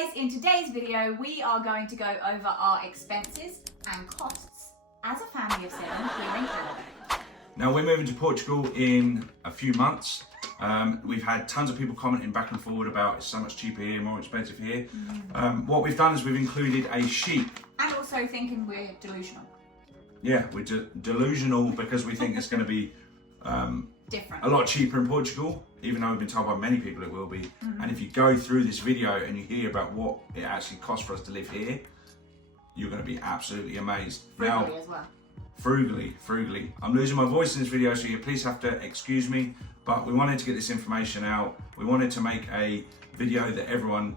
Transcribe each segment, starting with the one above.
guys, in today's video we are going to go over our expenses and costs as a family of 7 here in Canada. Now we're moving to Portugal in a few months. We've had tons of people commenting back and forward about it's so much cheaper here, more expensive here. What we've done is we've included a sheet. And also thinking we're delusional. Yeah, we're delusional because we think it's going to be Different. a lot cheaper in Portugal, even though we've been told by many people it will be. And if you go through this video and you hear about what it actually costs for us to live here, you're going to be absolutely amazed. Frugally as well. Frugally. I'm losing my voice in this video, so you please have to excuse me, but we wanted to get this information out. We wanted to make a video that everyone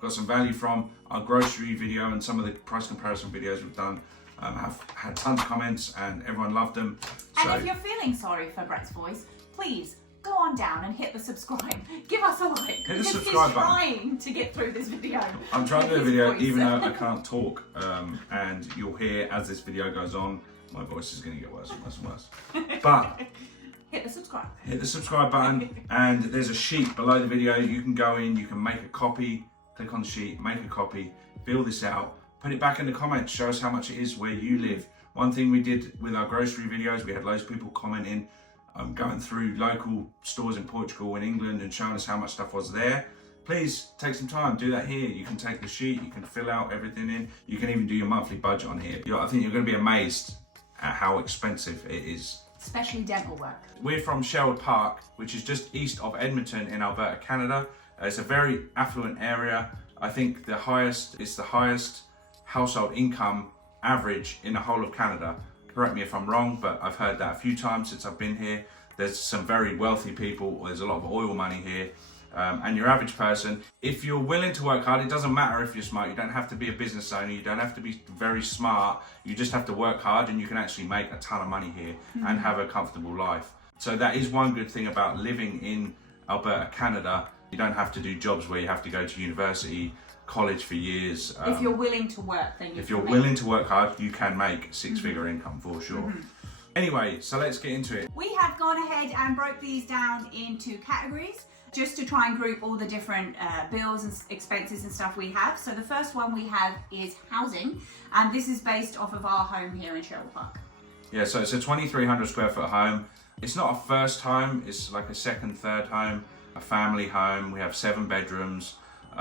got some value from. Our grocery video and some of the price comparison videos we've done have had tons of comments and everyone loved them. And if you're feeling sorry for Brett's voice, please go on down and hit the subscribe. Give us a like. Hit the subscribe button. He's trying to get through this video. I'm trying to do a video even though I can't talk, and you'll hear as this video goes on, my voice is going to get worse and worse and worse. But hit the subscribe. Hit the subscribe button, and there's a sheet below the video. You can go in, you can make a copy, click on the sheet, make a copy, fill this out, put it back in the comments, show us how much it is where you live. One thing we did with our grocery videos, we had loads of people commenting, going through local stores in Portugal and England and showing us how much stuff was there. Please take some time, do that here. You can take the sheet, you can fill out everything in. You can even do your monthly budget on here. I think you're going to be amazed at how expensive it is. Especially dental work. We're from Sherwood Park, which is just east of Edmonton in Alberta, Canada. It's a very affluent area. I think it's the highest household income average in the whole of Canada. Correct me if I'm wrong, but I've heard that a few times since I've been here. There's some very wealthy people, there's a lot of oil money here. And your average person, if you're willing to work hard, it doesn't matter if you're smart. You don't have to be a business owner, you don't have to be very smart. You just have to work hard and you can actually make a ton of money here and have a comfortable life. So that is one good thing about living in Alberta, Canada. You don't have to do jobs where you have to go to university, college for years. If you're willing to work, then if you're willing to work hard, you can make six-figure income for sure. Anyway, so let's get into it. We have gone ahead and broke these down into categories just to try and group all the different bills and expenses and stuff we have. So the first one we have is housing, and this is based off of our home here in Sherwood Park. Yeah, so it's a 2,300 square foot home. It's not a first home, it's like a second, third home, a family home. We have 7 bedrooms.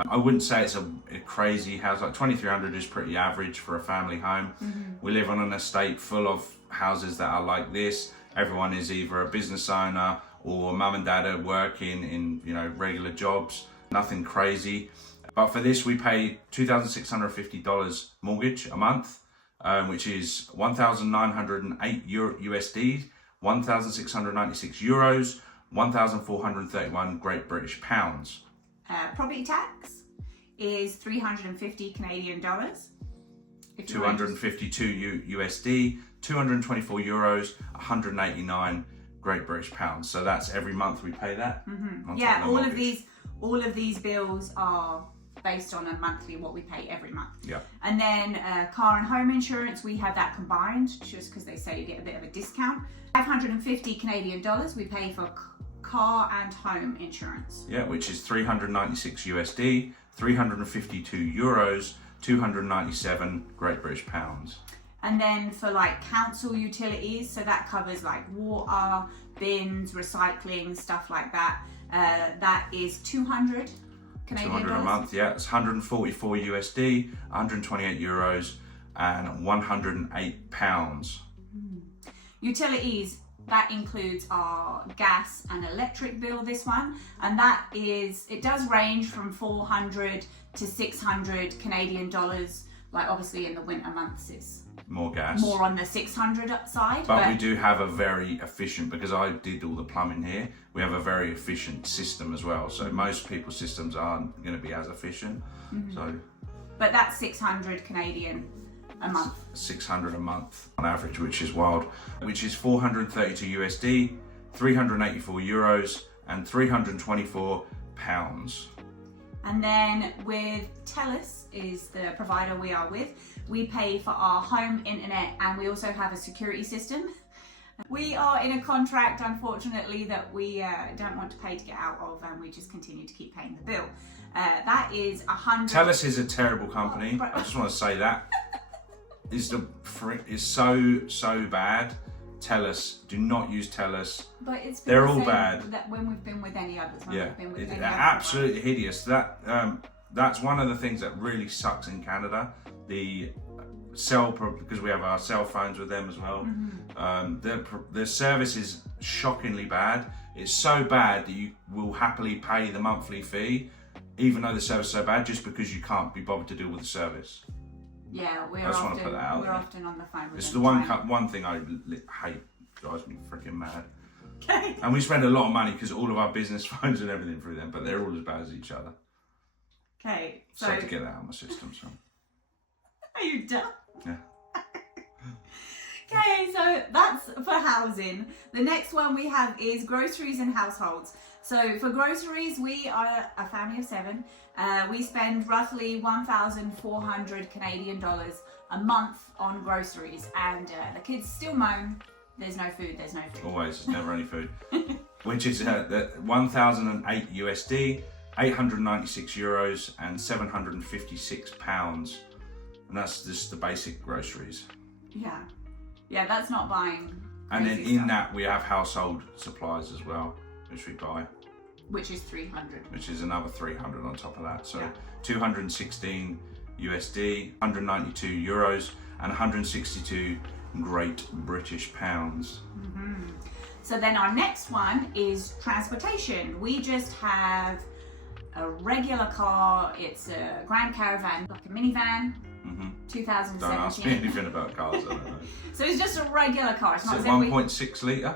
I wouldn't say it's a crazy house, like 2,300 is pretty average for a family home. We live on an estate full of houses that are like this. Everyone is either a business owner or mum and dad are working in regular jobs, nothing crazy. But for this we pay $2,650 mortgage a month, which is 1,908 USD, 1,696 euros, 1,431 Great British pounds. Property tax is 350 Canadian dollars. 252 USD, 224 euros, 189 Great British pounds. So that's every month we pay that. Yeah, all of these bills are based on a monthly, what we pay every month. Yeah. And then car and home insurance, we have that combined just because they say you get a bit of a discount. 550 Canadian dollars we pay for car and home insurance. Yeah, which is 396 USD, 352 euros, 297 Great British pounds. And then for like council utilities, so that covers like water, bins, recycling, stuff like that. That is 200 Canadian 200 dollars. a month, yeah. It's 144 USD, 128 euros, and 108 pounds. Utilities, that includes our gas and electric bill, this one. And that is, it does range from 400 to 600 Canadian dollars. Like obviously in the winter months it's more gas. More on the 600 side. But we do have a very efficient, because I did all the plumbing here, we have a very efficient system as well. So most people's systems aren't going to be as efficient. But that's 600 Canadian a month. 600 a month on average, which is wild. Which is 432 USD, 384 euros, and 324 pounds. And then with TELUS is the provider we are with. We pay for our home internet and we also have a security system. We are in a contract, unfortunately, that we don't want to pay to get out of, and we just continue to keep paying the bill. That is 100. Tellus is a terrible company. I just want to say that. It's so bad. Tellus, do not use Tellus. But it's been they're the all same bad. That when we've been with any others. Yeah, they're absolutely hideous. That's one of the things that really sucks in Canada. The because we have our cell phones with them as well. The service is shockingly bad. It's so bad that you will happily pay the monthly fee, even though the service is so bad, just because you can't be bothered to deal with the service. Yeah, we're I just want to put that out there. often on the phone with It's them. the one thing I hate. Drives me freaking mad. Okay. And we spend a lot of money because all of our business phones and everything through them, but they're all as bad as each other. Okay, So I have to get that out of my system. So. Are you done? Yeah. Okay, so that's for housing. The next one we have is groceries and households. So for groceries, we are a family of 7. We spend roughly 1,400 Canadian dollars a month on groceries, and the kids still moan, there's no food, there's no food. Always, there's never any food. Which is 1,008 USD, 896 euros, and 756 pounds. And that's just the basic groceries. Yeah. Yeah, that's not buying. And then crazy in stuff, that we have household supplies as well, which we buy. which is 300. Which is another 300 on top of that. So Yeah. 216 USD, 192 euros, and 162 Great British pounds. So then our next one is transportation. We just have a regular car. It's a Grand Caravan, like a minivan. 2017. Don't ask me anything about cars, I don't know. So it's just a regular car. It's Is not it as if we- 1.6 litre?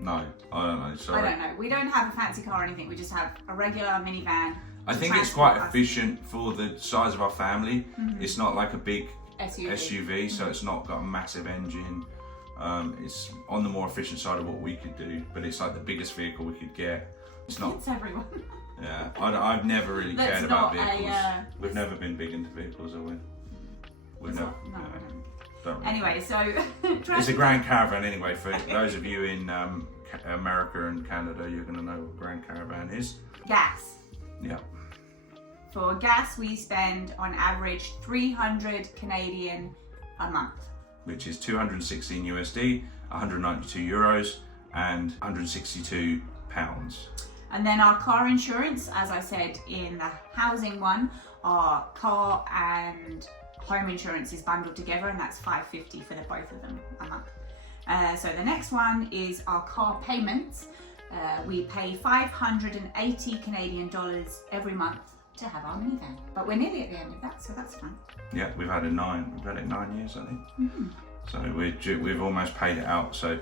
No, I don't know, sorry. I don't know. We don't have a fancy car or anything. We just have a regular minivan. I to think it's quite transport us. efficient for the size of our family. It's not like a big SUV. SUV, so it's not got a massive engine. It's on the more efficient side of what we could do, but it's like the biggest vehicle we could get. It's not. It's everyone. Yeah, I've never really That's cared about not a, vehicles. We've never been big into vehicles, have we? We've It's never. not- no, no, we don't. don't really. Anyway, so It's a Grand Caravan anyway. For those of you in America and Canada, you're going to know what Grand Caravan is. gas. Yeah. For gas, we spend on average 300 Canadian a month. Which is 216 USD, 192 euros, and 162 pounds. And then our car insurance, as I said in the housing one, our car and home insurance is bundled together, and that's $550 for the both of them a month. So the next one is our car payments. We pay 580 Canadian dollars every month to have our minivan. But we're nearly at the end of that, so that's fun. Yeah, we've had it 9 years, I think. So we've almost paid it out. So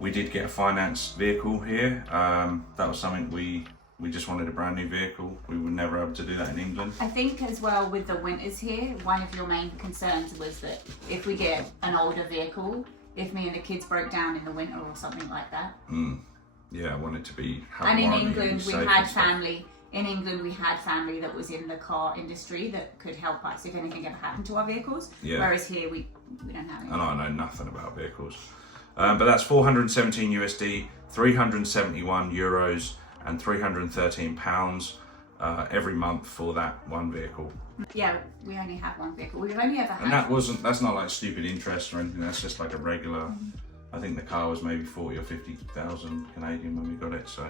we did get a finance vehicle here. That was something we just wanted a brand new vehicle. We were never able to do that in England. I think as well with the winters here, one of your main concerns was that if we get an older vehicle, if me and the kids broke down in the winter or something like that. Yeah, I wanted to be. And in England, we had family. In England, we had family that was in the car industry that could help us if anything ever happened to our vehicles. Yeah. Whereas here, we don't have any. And I know nothing about vehicles. But that's 417 USD, 371 euros, and 313 pounds every month for that one vehicle. Yeah, we only have one vehicle. We've only ever had. And that's not like stupid interest or anything. That's just like a regular. I think the car was maybe 40 or 50,000 Canadian when we got it. So.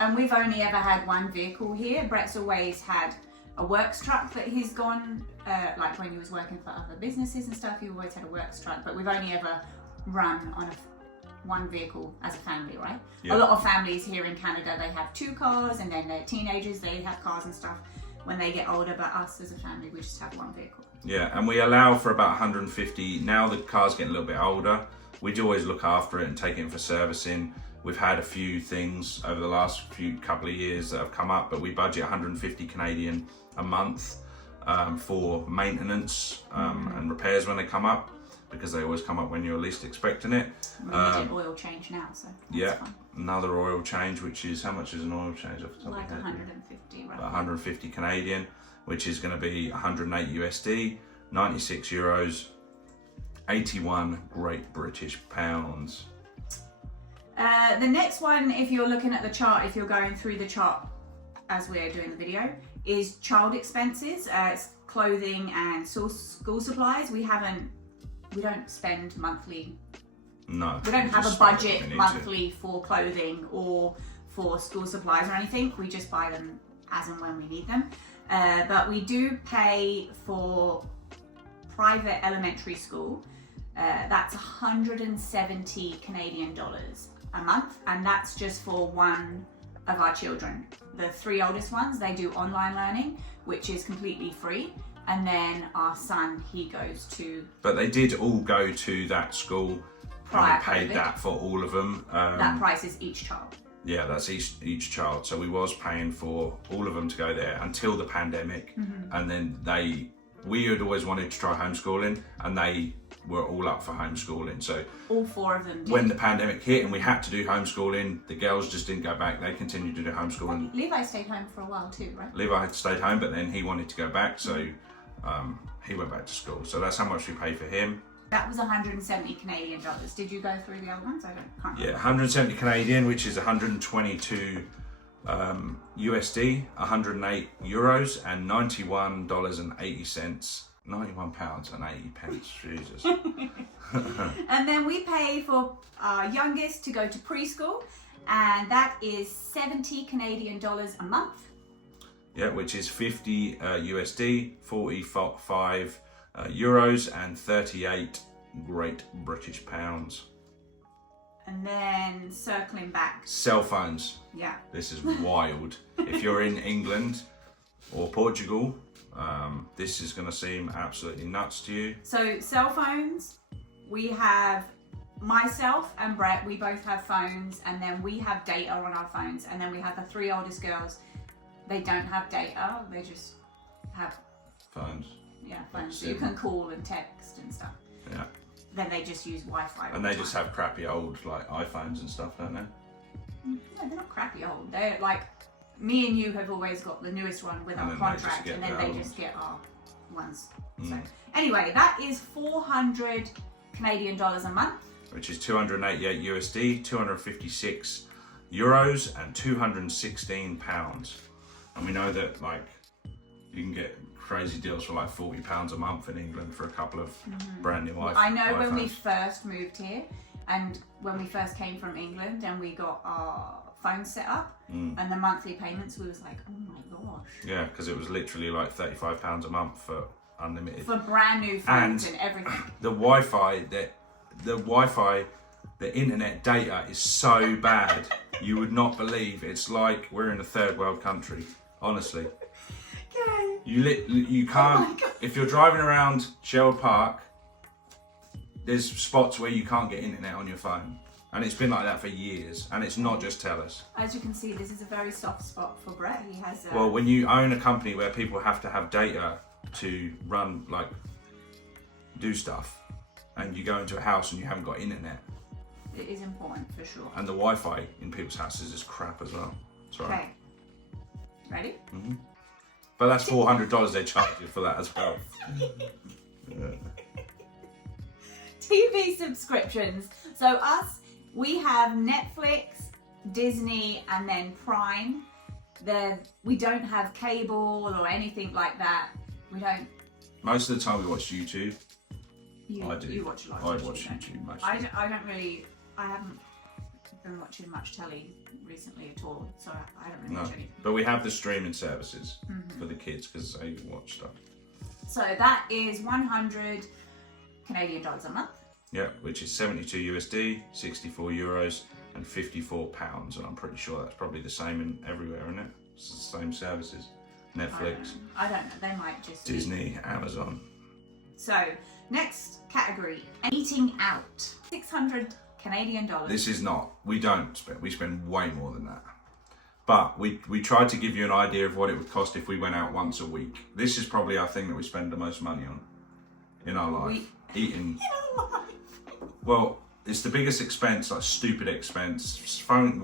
And we've only ever had one vehicle here. Brett's always had a works truck that he's gone, like when he was working for other businesses and stuff, he always had a works truck, but we've only ever run on one vehicle as a family, right? Yeah. A lot of families here in Canada, they have 2 cars, and then they're teenagers, they have cars and stuff when they get older, but us as a family, we just have one vehicle. Yeah, and we allow for about 150. Now the car's getting a little bit older. We do always look after it and take it in for servicing. We've had a few things over the last couple of years that have come up, but we budget 150 Canadian a month for maintenance and repairs when they come up, because they always come up when you're least expecting it. We need an oil change now, so that's Yeah, fun. another oil change, which is, how much is an oil change off the top Like of your head? 150, right? 150 Canadian, which is going to be 108 USD, 96 euros, 81 Great British pounds. The next one, if you're looking at the chart, if you're going through the chart as we're doing the video, is child expenses. It's clothing and school supplies. We don't spend monthly. No. We don't have a budget monthly for clothing or for school supplies or anything. We just buy them as and when we need them. But we do pay for private elementary school. That's 170 Canadian dollars a month, and that's just for one of our children. The 3 oldest ones, they do online learning, which is completely free. And then our son, he goes to... But they did all go to that school. Prior and we paid COVID. that for all of them. That price is each child. Yeah, that's each child. So we was paying for all of them to go there until the pandemic. And then we had always wanted to try homeschooling, and they were all up for homeschooling. So all 4 of them did. When the pandemic hit and we had to do homeschooling, the girls just didn't go back. They continued to do homeschooling. Levi stayed home for a while too, right? Levi had stayed home, but then he wanted to go back, so he went back to school. So that's how much we paid for him. That was 170 Canadian dollars. Did you go through the other ones? Can't remember. Yeah, 170 Canadian, which is 122 USD, 108 euros, and $91.80. 91 pounds and 80 pence. Jesus. And then we pay for our youngest to go to preschool, and that is 70 Canadian dollars a month. Yeah, which is 50 USD, 45 euros, and 38 Great British pounds. And then circling back. Cell phones. Yeah. This is wild. If you're in England or Portugal, this is going to seem absolutely nuts to you. So cell phones, we have myself and Brett, we both have phones, and then we have data on our phones, and then we have the 3 oldest girls. They don't have data, they just have phones. Yeah, phones. So you can call and text and stuff. Yeah. Then they just use Wi-Fi. And they just have crappy old like iPhones and stuff, don't they? No, they're not crappy old. They're like, me and you have always got the newest one with our contract, and then they just get our ones. So anyway, that is 400 Canadian dollars a month. Which is 288 USD, 256 euros, and 216 pounds. And we know that like you can get crazy deals for like £40 a month in England for a couple of brand new iPhones. I know when we first moved here, and when we first came from England and we got our phone set up, and the monthly payments, we was like, oh my gosh. Yeah, because it was literally like £35 a month for unlimited. For brand new phones and everything. The Wi-Fi, the internet data is so bad, you would not believe. It's like we're in a third world country, honestly. Okay. You can't, if you're driving around Sherwood Park, there's spots where you can't get internet on your phone. And it's been like that for years, and it's not just Tellus. As you can see, this is a very soft spot for Brett. He has Well, when you own a company where people have to have data to run, like, do stuff, and you go into a house and you haven't got internet. It is important, for sure. And the Wi-Fi in people's houses is crap as well. Sorry. Okay. Ready? But that's $400 they charge you for that as well. TV subscriptions. So we have Netflix, Disney, and then Prime. We don't have cable or anything like that. We don't. Most of the time we watch YouTube. I do. You watch a lot. I watch YouTube mostly. I don't really. I haven't been watching much telly recently at all, so I don't really watch anything. But we have the streaming services for the kids because they watch stuff. So that is 100 Canadian dollars a month. Yeah, which is 72 USD, 64 euros, and 54 pounds. And I'm pretty sure that's probably the same in everywhere, isn't it? It's the same services. Netflix, I don't know. They might just Disney, Amazon. So next category: eating out. 600 Canadian dollars. This is not. We don't spend. We spend way more than that. But we tried to give you an idea of what it would cost if we went out once a week. This is probably our thing that we spend the most money on in our life. Eating. Well, it's the biggest expense, like stupid expense.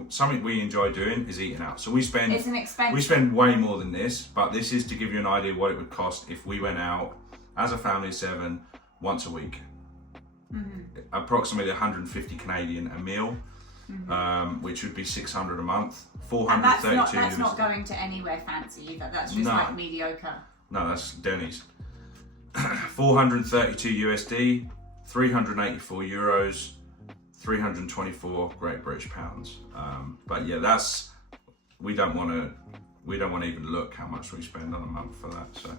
Something we enjoy doing is eating out. So we spend. It's an expense. We spend way more than this, but this is to give you an idea of what it would cost if we went out as a family of 7 once a week. Approximately 150 Canadian a meal. which would be 600 a month. And that's 432. not going to anywhere fancy either. That's just like mediocre. No, that's Denny's. 432 USD, 384 euros, 324 Great British pounds. But yeah, that's we don't want to even look how much we spend on a month for that. So.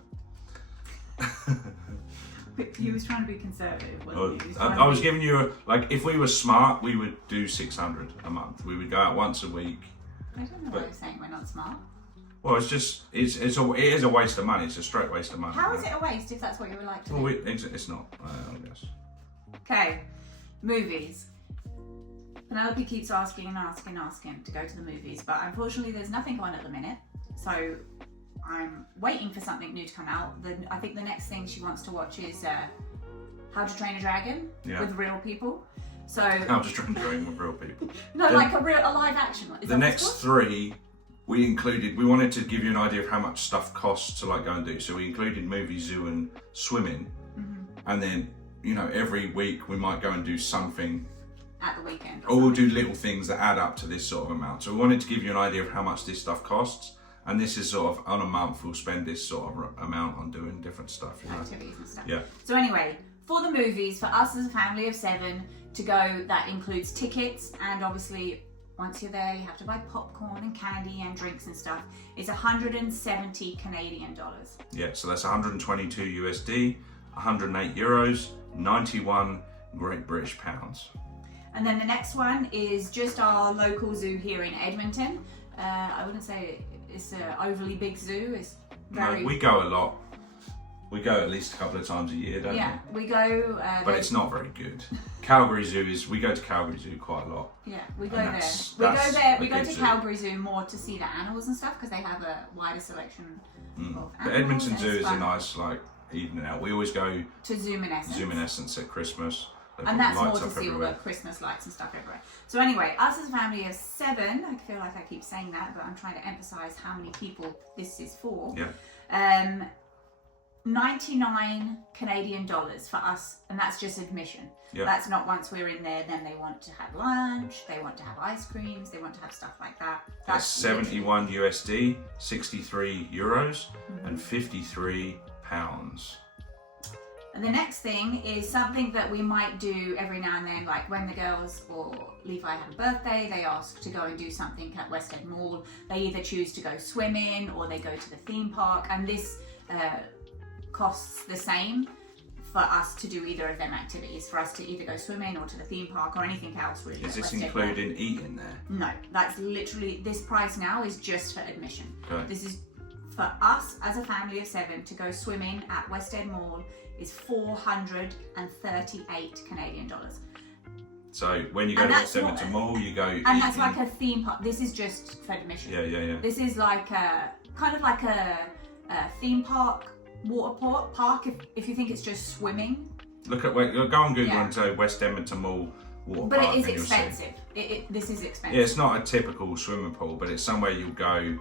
You was trying to be conservative, wasn't you? I was giving you if we were smart, we would do 600 a month. We would go out once a week. I don't know why you're saying we're not smart. Well, it is a waste of money. It's a straight waste of money. How is it a waste if that's what you would like to do? Well, it's not, I guess. Okay, movies. Penelope keeps asking to go to the movies, but unfortunately there's nothing on at the minute. So I'm waiting for something new to come out. I think the next thing she wants to watch is How to Train a Dragon with real people. So How to Train a Dragon with real people. No, like a live action one. The next three we wanted to give you an idea of how much stuff costs to go and do. So we included movie, zoo and swimming. And then, every week we might go and do something at the weekend. Or we'll do little things that add up to this sort of amount. So we wanted to give you an idea of how much this stuff costs. And this is sort of, on a month, we'll spend this sort of amount on doing different stuff. Activities and stuff. Yeah. So anyway, for the movies, for us as a family of 7 to go, that includes tickets, and obviously once you're there, you have to buy popcorn and candy and drinks and stuff. It's 170 Canadian dollars. Yeah, so that's 122 USD, 108 euros, 91 Great British pounds. And then the next one is just our local zoo here in Edmonton. I wouldn't say it's an overly big zoo. It's very... No, we go a lot. We go at least a couple of times a year, don't we? Yeah, we go... but it's not very good. Calgary Zoo we go to Calgary Zoo quite a lot. Yeah, we go there. We go to Calgary Zoo more to see the animals and stuff because they have a wider selection of animals. But Edmonton Zoo is a nice, evening out. We always go to Gymnastics at Christmas. And that's more to see all the Christmas lights and stuff everywhere. So anyway, us as a family of 7, I feel like I keep saying that, but I'm trying to emphasize how many people this is for. Yeah. 99 Canadian dollars for us, and that's just admission. Yeah. That's not once we're in there, then they want to have lunch, they want to have ice creams, they want to have stuff like that. That's 71 USD, 63 euros, and 53 pounds. And the next thing is something that we might do every now and then, like when the girls or Levi have a birthday, they ask to go and do something at West End Mall. They either choose to go swimming or they go to the theme park, and this costs the same for us to do either of them activities, for us to either go swimming or to the theme park or anything else really. Is this including eating there? No, that's literally, this price now is just for admission. Okay. This is for us as a family of 7 to go swimming at West End Mall is 438 Canadian dollars. So when you go to West Edmonton Mall, you go and that's like a theme park. This is just for admission. Yeah. This is like a kind of like a theme park, water park. If you think it's just swimming, go on Google and say West Edmonton Mall water but park. But it is expensive. This is expensive. Yeah, it's not a typical swimming pool, but it's somewhere you'll go,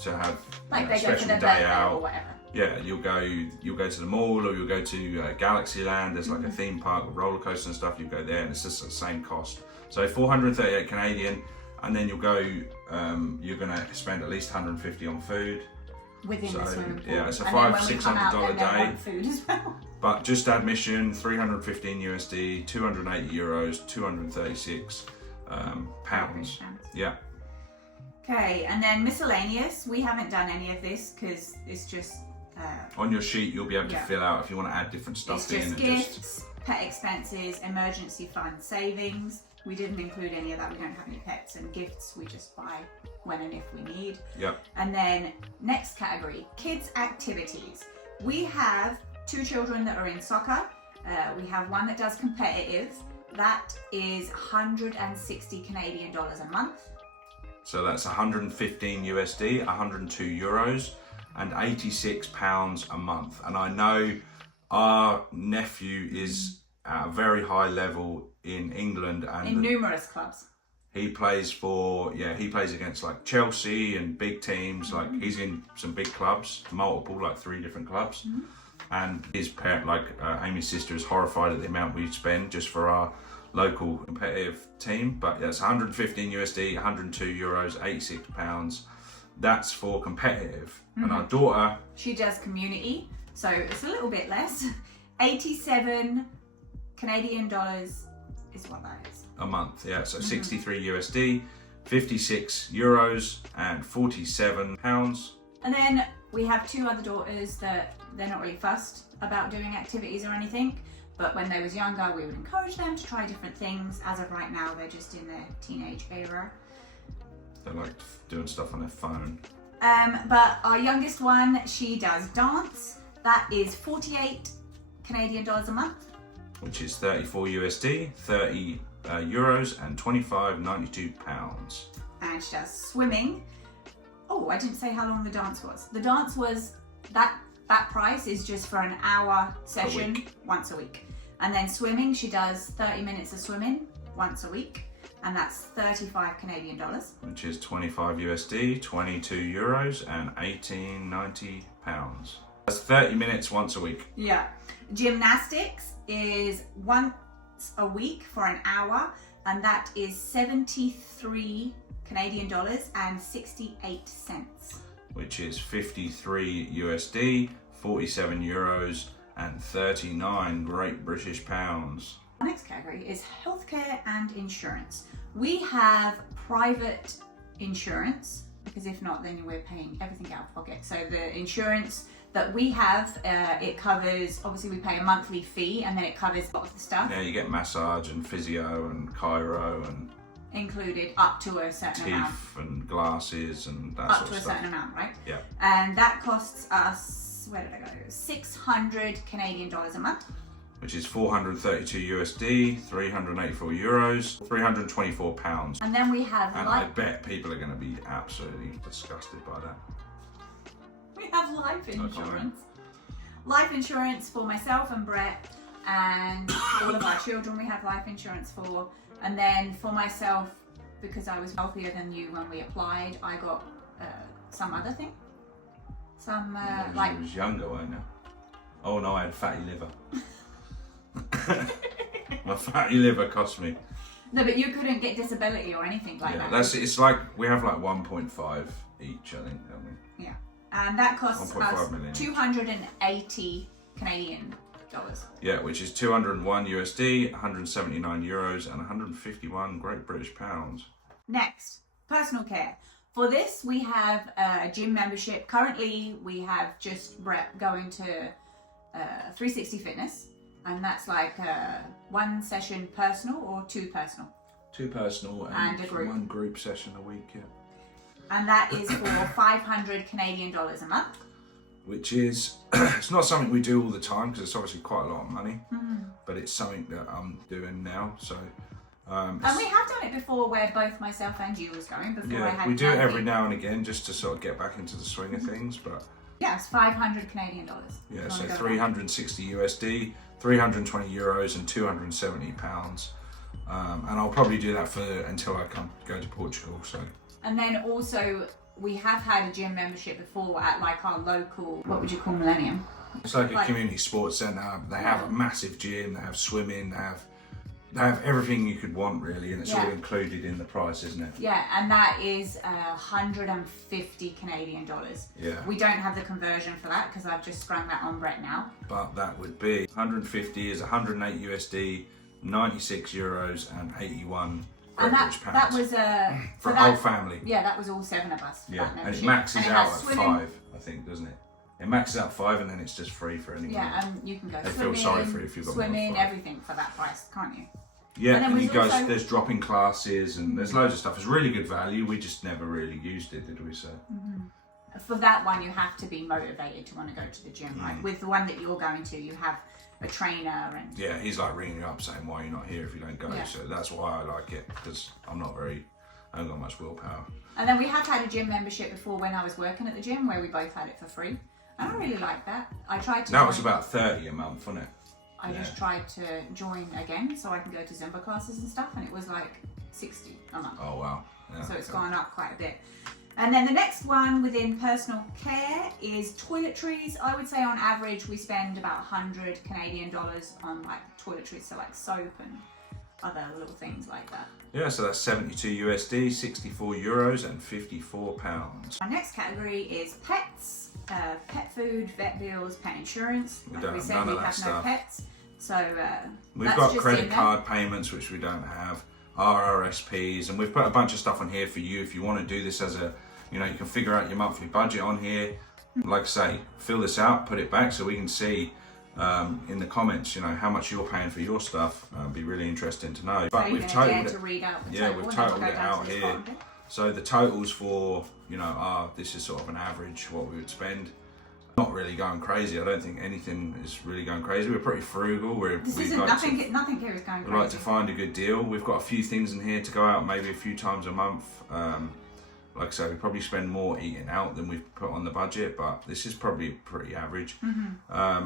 to have like they special go to the day out or whatever. Yeah, you'll go to the mall, or you'll go to Galaxy Land. There's like a theme park with roller coasters and stuff. You go there, and it's just the same cost. So 438 Canadian, and then you'll go. You're gonna spend at least 150 on food within the swimming pool. Yeah, it's a $500-600 day. Food as well. But just admission, 315 USD, 280 euros, 236 pounds. Yeah. Okay, and then miscellaneous. We haven't done any of this because it's just... on your sheet, you'll be able to fill out if you want to add different stuff in. It's just gifts, pet expenses, emergency fund savings. We didn't include any of that. We don't have any pets, and gifts we just buy when and if we need. Yep. And then next category, kids activities. We have 2 children that are in soccer. We have one that does competitive. That is 160 Canadian dollars a month. So that's 115 USD, 102 euros, and 86 pounds a month. And I know our nephew is at a very high level in England and in numerous clubs. He plays against like Chelsea and big teams. Like he's in some big clubs, multiple, like 3 different clubs. And his parent, Amy's sister, is horrified at the amount we spend just for our local competitive team, but yeah, it's 115 USD, 102 euros, 86 pounds. That's for competitive. And our daughter, she does community, so it's a little bit less. 87 Canadian dollars is what that is. A month, yeah, so 63 USD, 56 euros, and 47 pounds. And then we have two other daughters that they're not really fussed about doing activities or anything, but when they was younger, we would encourage them to try different things. As of right now, they're just in their teenage era. They like doing stuff on their phone. But our youngest one, she does dance. That is 48 Canadian dollars a month. Which is 34 USD, 30 euros, and 25.92 pounds. And she does swimming. Oh, I didn't say how long the dance was. The dance was, that price is just for an hour session once a week. And then swimming, she does 30 minutes of swimming once a week. And that's 35 Canadian dollars. Which is 25 USD, 22 euros, and 18.90 pounds. That's 30 minutes once a week. Yeah. Gymnastics is once a week for an hour, and that is 73 Canadian dollars and 68 cents. Which is 53 USD, 47 euros, and 39 Great British pounds. Our next category is healthcare and insurance. We have private insurance, because if not, then we're paying everything out of pocket. So the insurance that we have, it covers, obviously we pay a monthly fee, and then it covers a lot of the stuff. Yeah, you get massage and physio and chiro and included up to a certain amount. teeth and glasses and that Up sort to of a stuff. certain amount, right? Yeah. And that costs us, where did I go? 600 Canadian dollars a month. Which is 432 USD, 384 euros, 324 pounds. And then we have And I bet people are going to be absolutely disgusted by that. we have life insurance. Life insurance for myself and Brett, and all of our children we have life insurance for. And then for myself, because I was wealthier than you when we applied, I got some other thing. Some like... You was younger, weren't you? Oh no, I had fatty liver. My fatty liver cost me. No, but you couldn't get disability or anything like that. It's like, we have like 1.5 each, I think, don't we? Yeah. And that costs 1.5 us million. 280 Canadian dollars. Yeah, which is 201 USD, 179 euros, and 151 Great British pounds. Next, personal care. For this, we have a gym membership. Currently, we have just Brett going to 360 Fitness, and that's like one session personal or two personal. Two personal and a group. One group session a week, yeah. And that is for 500 Canadian dollars a month. Which is, it's not something we do all the time because it's obviously quite a lot of money, but it's something that I'm doing now. So, and we have done it before where both myself and you was going before I had we do it every Andy. now and again just to sort of get back into the swing of things. But yeah, it's 500 Canadian dollars. yeah, so 360 USD, 320 euros, and 270 pounds. And I'll probably do that until I go to Portugal. So. And then also, we have had a gym membership before at like our local, what would you call Millennium? It's like a community sports centre. They have a massive gym, they have swimming, they have everything you could want really, and it's all included in the price, isn't it? Yeah, and that is 150 Canadian dollars. Yeah. We don't have the conversion for that because I've just sprung that on Brett now. But that would be 150 is 108 USD, 96 euros, and 81 And British pounds. that was for the whole family. Yeah, that was all 7 of us. Yeah, that and it membership. maxes And it out has at swimming. 5, I think, doesn't it? It maxes out 5, and then it's just free for anyone. Yeah, and you can go They swimming, feel sorry for you if you've got more than swimming, 5. everything for that price, can't you? Yeah, And then and you there's guys, also- there's drop-in classes, and there's loads of stuff. It's really good value. We just never really used it, did we? So. For that one, you have to be motivated to want to go to the gym. Like with the one that you're going to, you have a trainer and... Yeah, he's like ringing you up saying, why are you not here if you don't go? Yeah. So that's why I like it, because I haven't got much willpower. And then we have had a gym membership before when I was working at the gym where we both had it for free. And I really like that. I tried to... That was about 30 a month, wasn't it? I just tried to join again so I can go to Zumba classes and stuff, and it was like 60 a month. Oh, wow. Yeah, So it's gone up quite a bit. And then the next one within personal care is toiletries. I would say on average we spend about 100 Canadian dollars on like toiletries, so like soap and other little things like that. Yeah, so that's 72 USD, 64 euros and 54 pounds. Our next category is pets, pet food, vet bills, pet insurance. Like we said, we have no pets. So we've got credit card payments, which we don't have, RRSPs, and we've put a bunch of stuff on here for you if you want to do this as a, you know, you can figure out your monthly budget on here. Like I say, fill this out, put it back so we can see in the comments, you know, how much you're paying for your stuff. It'd be really interesting to know. But we've totaled it. We've totaled it out here. So the totals for, you know, this is sort of an average what we would spend. Not really going crazy. I don't think anything is really going crazy. We're pretty frugal. Nothing here is going crazy. We like to find a good deal. We've got a few things in here to go out maybe a few times a month. Like I say, we probably spend more eating out than we've put on the budget, but this is probably pretty average.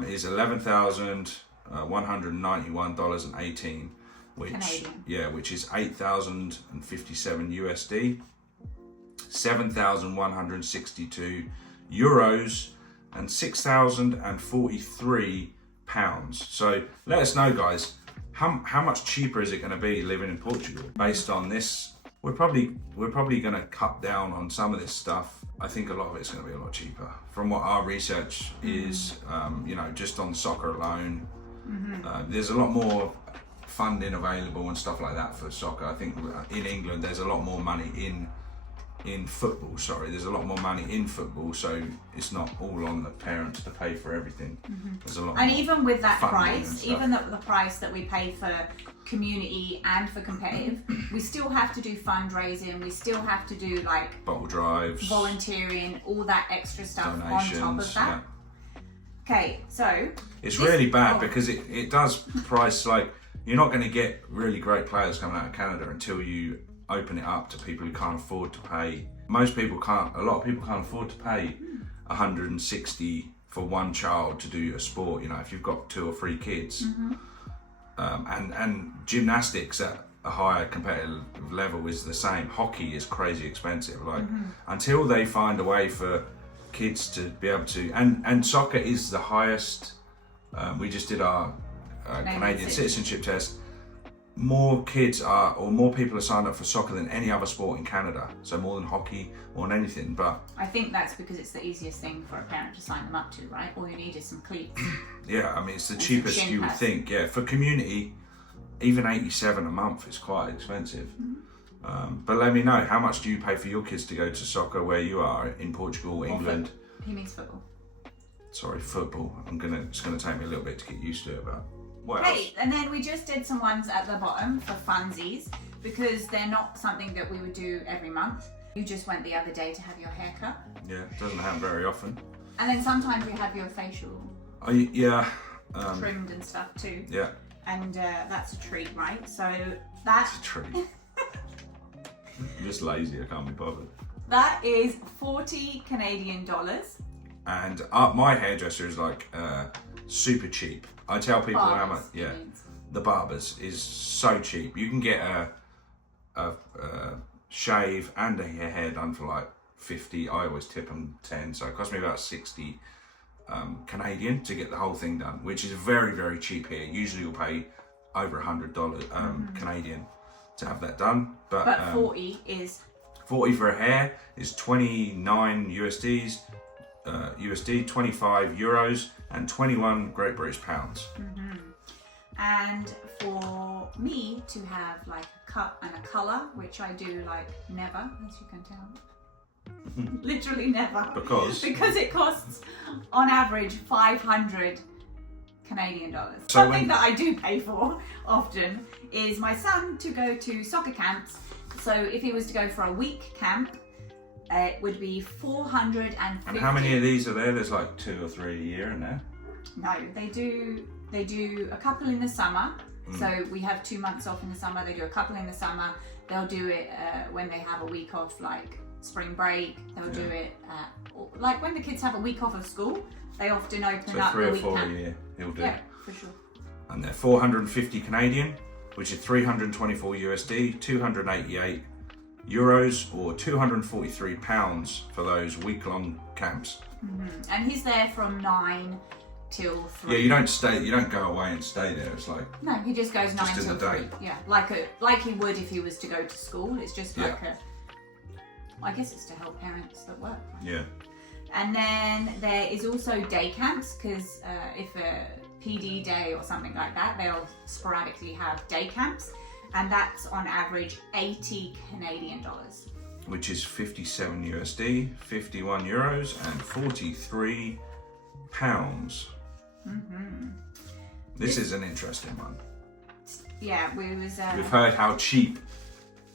Is $11,191.18, which Canadian. which is 8,057 USD, 7,162 euros, and 6,043 pounds. So let us know, guys, how much cheaper is it going to be living in Portugal based on this? We're probably going to cut down on some of this stuff. I think a lot of it's going to be a lot cheaper from what our research is. You know, just on soccer alone, there's a lot more funding available and stuff like that for soccer. I think in England there's a lot more money in football. Sorry, there's a lot more money in football, so it's not all on the parents to pay for everything. There's a lot. And even with that price, even the price that we pay for community and for competitive, we still have to do fundraising. We still have to do like bottle drives, volunteering, all that extra stuff donations, on top of that. Yeah. Okay, so it's really bad because it does price, like, you're not going to get really great players coming out of Canada until you open it up to people who can't afford to pay. A lot of people can't afford to pay 160 for one child to do a sport, you know, if you've got 2 or 3 kids. And gymnastics at a higher competitive level is the same. Hockey is crazy expensive. Like, until they find a way for kids to be able to, and soccer is the highest. We just did our Canadian citizenship test. More kids more people are signed up for soccer than any other sport in Canada. So more than hockey, more than anything. But I think that's because it's the easiest thing for a parent to sign them up to, right? All you need is some cleats. Yeah, I mean, it's the cheapest you would think. Yeah, for community, even 87 a month is quite expensive. But let me know, how much do you pay for your kids to go to soccer where you are in Portugal, England? He means football. Sorry, football. It's gonna take me a little bit to get used to it, but what else? And then we just did some ones at the bottom for funsies because they're not something that we would do every month. You just went the other day to have your hair cut. Yeah, it doesn't happen very often. And then sometimes you have your facial trimmed and stuff too. Yeah. And that's a treat, right? So that's a treat. I'm just lazy, I can't be bothered. That is 40 Canadian dollars. And my hairdresser is like super cheap. I tell people how much. Yeah, the barbers is so cheap. You can get a shave and a hair done for like 50. I always tip them 10, so it cost me about 60 Canadian to get the whole thing done, which is very, very cheap here. Usually you'll pay over $100 Canadian to have that done. But 40 is 40 for a hair is 29 USD, 25 euros, and 21 Great British pounds. And for me to have like a cut and a colour, which I do like never, as you can tell. Literally never. Because it costs on average 500 Canadian dollars. So Something that I do pay for often is my son to go to soccer camps. So if he was to go for a week camp, it would be 450. And how many of these are there? There's like 2 or 3 a year in there. No, they do a couple in the summer. So we have 2 months off in the summer. They do a couple in the summer. They'll do it when they have a week off, like spring break. They'll do it like when the kids have a week off of school. They often open up 3 a or week 4 camp. a year. He'll do. Yeah, for sure. And they're 450 Canadian, which is 324 USD, 288 euros, or 243 pounds for those week-long camps. And he's there from 9 till 3. Yeah, you don't go away and stay there. It's like, No, he just goes 9 just in till the 3. day. Yeah, like he would if he was to go to school. It's just like I guess it's to help parents that work. Right? Yeah. And then there is also day camps, because if a PD day or something like that, they'll sporadically have day camps, and that's on average 80 Canadian dollars. Which is 57 USD, 51 euros, and 43 pounds. This is an interesting one. Yeah, we've heard how cheap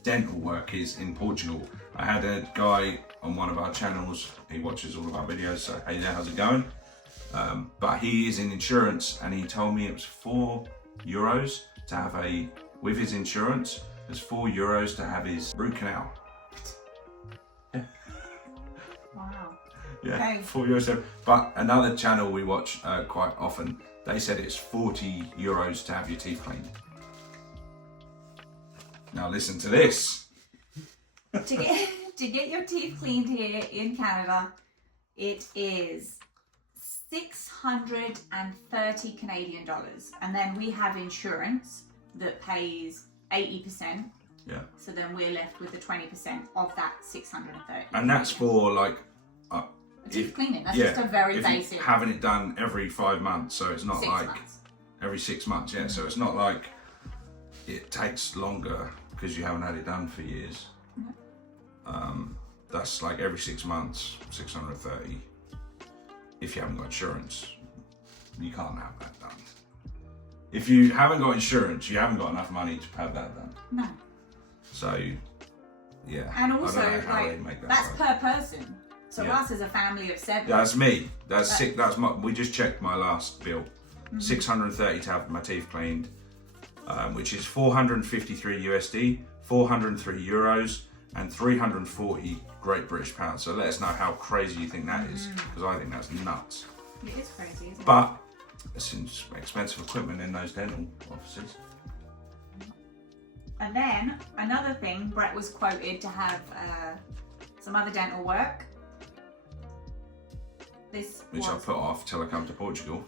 dental work is in Portugal. I had a guy on one of our channels, he watches all of our videos, so hey there, how's it going? But he is in insurance, and he told me it was €4 to have with his insurance, it's €4 to have his root canal. Wow. Yeah, okay. €4. But another channel we watch quite often, they said it's €40 to have your teeth cleaned. Now listen to this. To get your teeth cleaned here in Canada, it is 630 Canadian dollars, and then we have insurance that pays 80%. Yeah. So then we're left with the 20% of that 630. And that's for like teeth cleaning. That's just a very basic. Having it done every 5 months, so it's not 6 like months. every 6 months. Yeah. So it's not like it takes longer because you haven't had it done for years. That's like every 6 months, 630. If you haven't got insurance, you can't have that done. If you haven't got insurance, you haven't got enough money to have that done. No. So, yeah. And also, I don't know how like, they make that that's work. per person. So us as a family of 7. That's me. That's sick. That's my. We just checked my last bill. 630 to have my teeth cleaned, which is 453 USD, 403 euros, and 340 Great British pounds. So let us know how crazy you think that is, because I think that's nuts. It is crazy, isn't it? But it's expensive equipment in those dental offices. And then another thing, Brett was quoted to have some other dental work. Which I'll put off till I come to Portugal.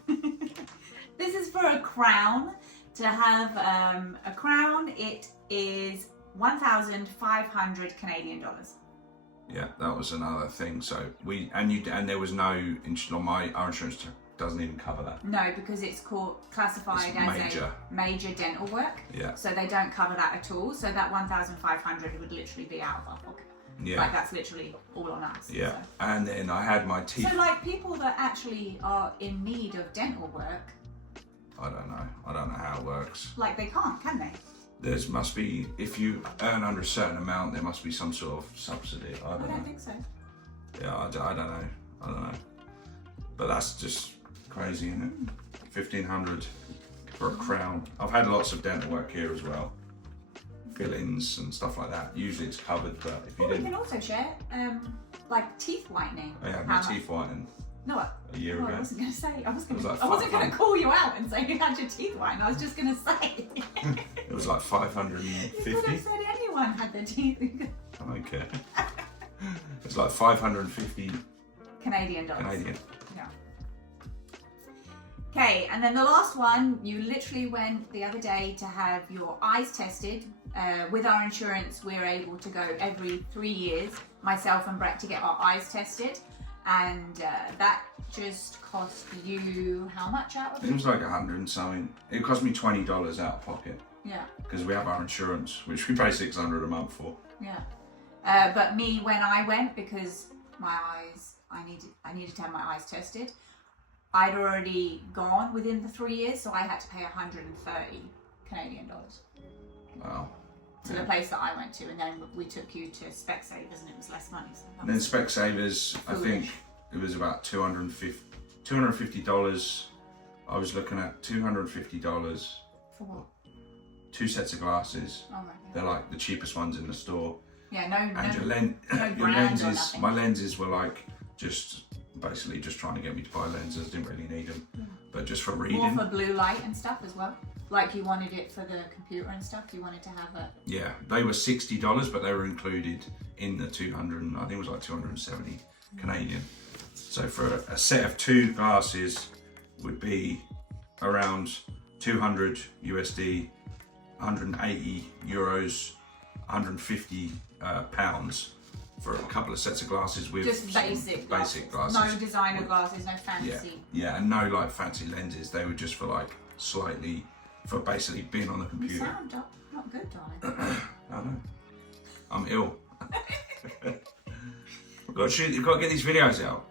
This is for a crown. To have a crown, it is 1,500 Canadian dollars. Yeah, that was another thing. So and there was no our insurance doesn't even cover that. No, because it's classified as a major dental work. Yeah. So they don't cover that at all. So that 1,500 would literally be out of our pocket. Yeah. Like that's literally all on us. Yeah. So. And then I had my teeth. So like people that actually are in need of dental work. I don't know how it works. Like they can't, can they? There must be, if you earn under a certain amount, there must be some sort of subsidy. I don't think so. Yeah, I don't know. But that's just crazy, isn't it? 1,500 for a crown. I've had lots of dental work here as well. Fillings and stuff like that. Usually it's covered, but if you didn't... We can also share, like teeth whitening. I had my teeth whitening. No, a year ago. I wasn't going to say. I wasn't like going to call you out and say you had your teeth whitened. I was just going to say. It was like 550. You could have said anyone had their teeth. I don't care. It's like 550 Canadian dollars. Canadian. Yeah. Okay, and then the last one, you literally went the other day to have your eyes tested. With our insurance, we're able to go every 3 years, myself and Brett, to get our eyes tested. And that just cost you how much out of it? It was like 100 and something. It cost me $20 out of pocket. Yeah. Because we have our insurance, which we pay $600 a month for. Yeah. But me, when I went, because my eyes, I needed to have my eyes tested. I'd already gone within the 3 years, so I had to pay 130 Canadian dollars. Wow. To the place that I went to, and then we took you to Specsavers, and it was less money. So and then Specsavers, I think it was about $250. I was looking at $250 for what? 2 sets of glasses. Oh my God. They're like the cheapest ones in the store. Yeah, no. And your lenses, my lenses were like basically just trying to get me to buy lenses. Didn't really need them, but just for reading. Or for blue light and stuff as well. Like you wanted it for the computer and stuff. You wanted to have it. Yeah, they were $60, but they were included in the 200. I think it was like 270 Canadian. So for a set of 2 glasses would be around 200 USD, 180 euros, 150 pounds for a couple of sets of glasses with just basic glasses. No designer glasses, no fancy. Yeah, and no like fancy lenses. They were just for like slightly, for basically being on the computer. You sound not good, darling. I know. I'm ill. You've got to get these videos out.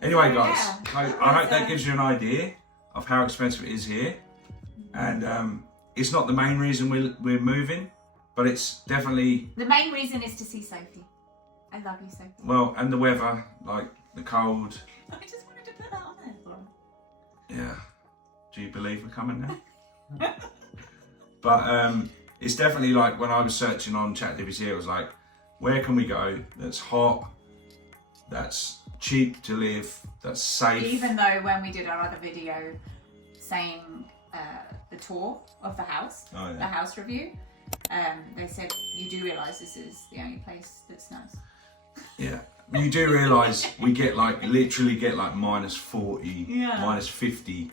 Anyway, guys, yeah. I hope that gives you an idea of how expensive it is here. And it's not the main reason we're moving, but it's definitely... The main reason is to see Sophie. I love you, Sophie. Well, and the weather, like the cold. I just wanted to put that on there for him. Yeah. Do you believe we're coming now? But it's definitely like when I was searching on ChatGPT, it was like, where can we go that's hot, that's cheap to live, that's safe? Even though when we did our other video saying the tour of the house, the house review, they said you do realise this is the only place that snows. Yeah, you do realise we get like literally get like minus 40, minus 50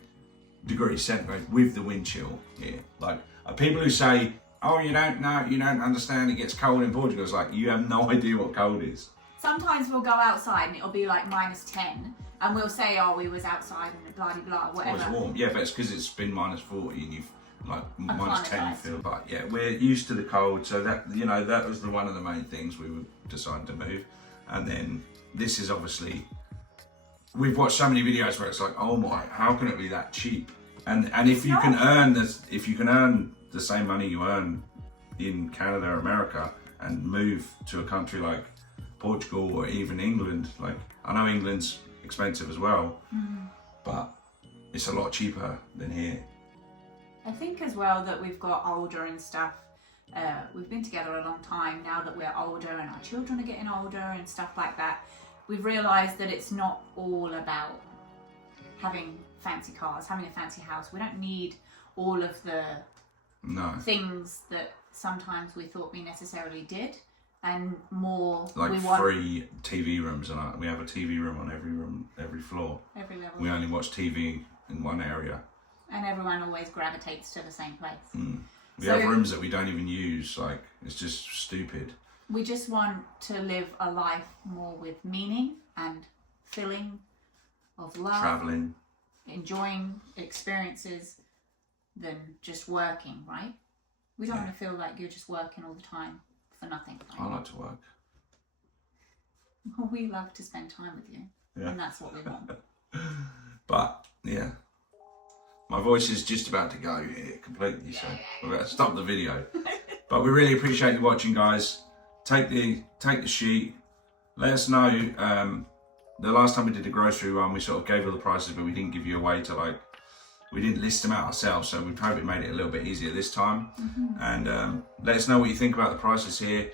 degrees centigrade with the wind chill here. Like people who say, oh, you don't know, you don't understand, it gets cold in Portugal. It's like, you have no idea what cold is. Sometimes we'll go outside and it'll be like minus 10 and we'll say, oh, we was outside and blah, blah, blah, whatever. Well, it's warm. Yeah, but it's because it's been minus 40 and you've like minus 10 you feel. But yeah, we're used to the cold. So that, you know, that was one of the main things we were deciding to move. And then this is obviously, we've watched so many videos where it's like, oh my, how can it be that cheap? And if you can earn this, if you can earn the same money you earn in Canada or America and move to a country like Portugal or even England, like I know England's expensive as well, but it's a lot cheaper than here. I think as well that we've got older and stuff. We've been together a long time now that we're older and our children are getting older and stuff like that. We've realised that it's not all about having fancy cars, having a fancy house. We don't need all of the things that sometimes we thought we necessarily did, and more like we want free TV rooms, and we have a TV room on every floor, every level. We only watch TV in one area, and everyone always gravitates to the same place. We have rooms that we don't even use. Like, it's just stupid. We just want to live a life more with meaning and filling, of love, traveling, enjoying experiences, than just working, right? We don't want to feel like you're just working all the time for nothing. Right? I like to work. Well, we love to spend time with you, and that's what we want. But yeah, my voice is just about to go here completely, so we're about to stop the video. But we really appreciate you watching, guys. Take the sheet. Let us know. The last time we did the grocery one, we sort of gave all the prices, but we didn't give you away to like. We didn't list them out ourselves, so we hope it made it a little bit easier this time. And let us know what you think about the prices here.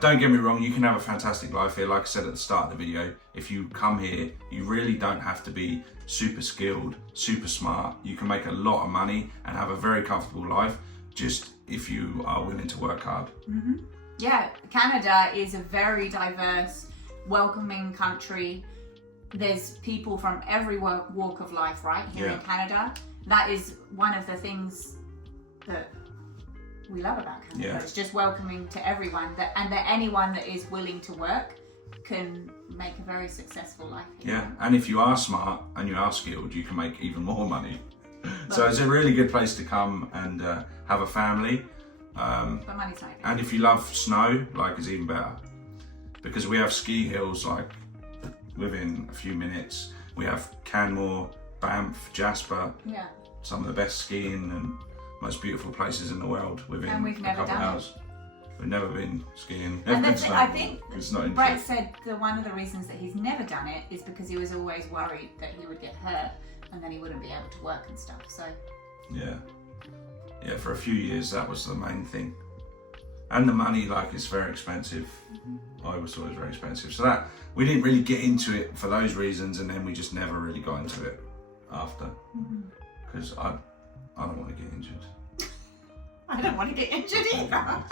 Don't get me wrong, you can have a fantastic life here. Like I said at the start of the video, if you come here, you really don't have to be super skilled, super smart. You can make a lot of money and have a very comfortable life, just if you are willing to work hard. Yeah, Canada is a very diverse, welcoming country. There's people from every walk of life, right, here in Canada. That is one of the things that we love about Canada. It's just welcoming to everyone, and that anyone that is willing to work can make a very successful life here. Yeah, and if you are smart and you are skilled, you can make even more money. So it's a really good place to come and have a family. But money's not. And if you love snow, like, it's even better. Because we have ski hills, like, within a few minutes. We have Canmore, Banff, Jasper. Yeah. Some of the best skiing and most beautiful places in the world within a couple of hours. We've never been skiing. And I think Brett said that one of the reasons that he's never done it is because he was always worried that he would get hurt and then he wouldn't be able to work and stuff. So yeah, for a few years that was the main thing. And the money, like, it's very expensive. I always thought it was very expensive. So that we didn't really get into it for those reasons, and then we just never really got into it after. Because I don't want to get injured. I don't want to get injured either.